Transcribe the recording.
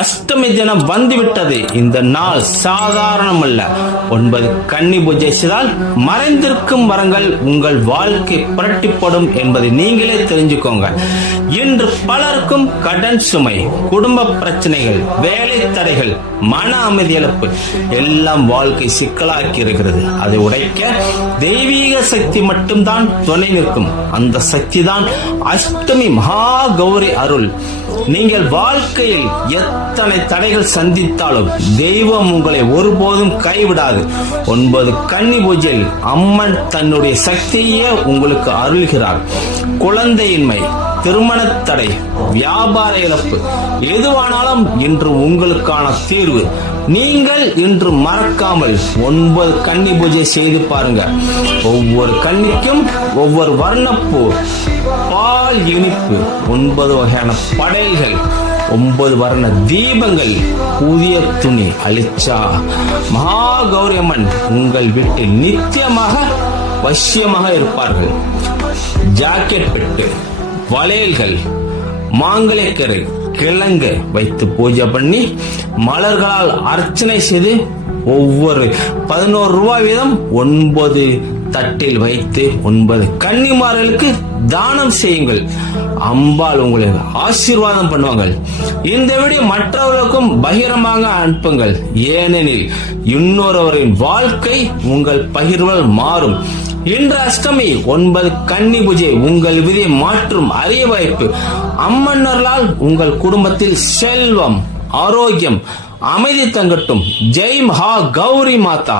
அஷ்டமி தினம் வந்துவிட்டது. இந்த நாள் சாதாரணமல்ல. ஒன்பது கன்னி பூஜை செய்தால் மறைந்திருக்கும் வரங்கள் உங்கள் வாழ்க்கை புரட்டிப்படும் என்பதை நீங்களே தெரிஞ்சுக்கோங்க. இன்று பலருக்கும் கடன் சுமை குடும்ப பிரச்சனைகள் வேலை தடைகள் மன அமைதி இழப்பு எல்லாம் வாழ்க்கை சிக்கலாக்கி இருக்கிறது. அதை உடைக்க தெய்வீக சக்தி மட்டும்தான் துணை நிற்கும். அந்த சக்தி தான் அஷ்டமி மகா கௌரி அருள். நீங்கள் வாழ்க்கையில் எத்தனை தடைகள் சந்தித்தாலும் தெய்வம் உங்களை ஒருபோதும் கைவிடாது. ஒன்பது கன்னி பூஜையில் அம்மன் தன்னுடைய சக்தியே உங்களுக்கு அருள்கிறார். குழந்தையின்மை திருமண தடை வியாபார இழப்பு எதுவானாலும் இன்று உங்களுக்கான தீர்வு. நீங்கள் இன்று மறக்காமல் ஒன்பது கன்னி பூஜை செய்து பாருங்க. ஒவ்வொரு கன்னிக்கும் ஒவ்வொரு வர்ணப்பூ பால் இனிப்பு ஒன்பது வகையான படைகள் ஒன்பது வர்ண தீபங்கள் புதிய துணி அழிச்சா மகா கௌரியம்மன் உங்கள் வீட்டில் நித்தியமாக வசியமாக இருப்பார்கள். ஜாக்கெட் பெட்டு வளையல்கள் மாங்கல்யக்கரை கிழங்கு வைத்து பூஜை பண்ணி மலர்களால் அர்ச்சனை செய்து ஒவ்வொரு பதினோரு ரூபாய் வீதம் ஒன்பது தட்டில் வைத்து ஒன்பது கன்னிமார்களுக்கு தானம் செய்யுங்கள். அம்பாள் உங்களை ஆசீர்வாதம் பண்ணுவாங்க இந்த விட மற்றவர்களுக்கும் பகிரமாக அனுப்புங்கள். ஏனெனில் இன்னொருவரின் வாழ்க்கை உங்கள் பகிர்வால் மாறும். இன்று அஷ்டமி ஒன்பது கன்னி பூஜை உங்கள் விதியை மாற்றும் அரிய வாய்ப்பு. அம்மன்னர்களால் உங்கள் குடும்பத்தில் செல்வம் ஆரோக்கியம் அமைதி தங்கட்டும். ஜெய் மகா கௌரி மாதா.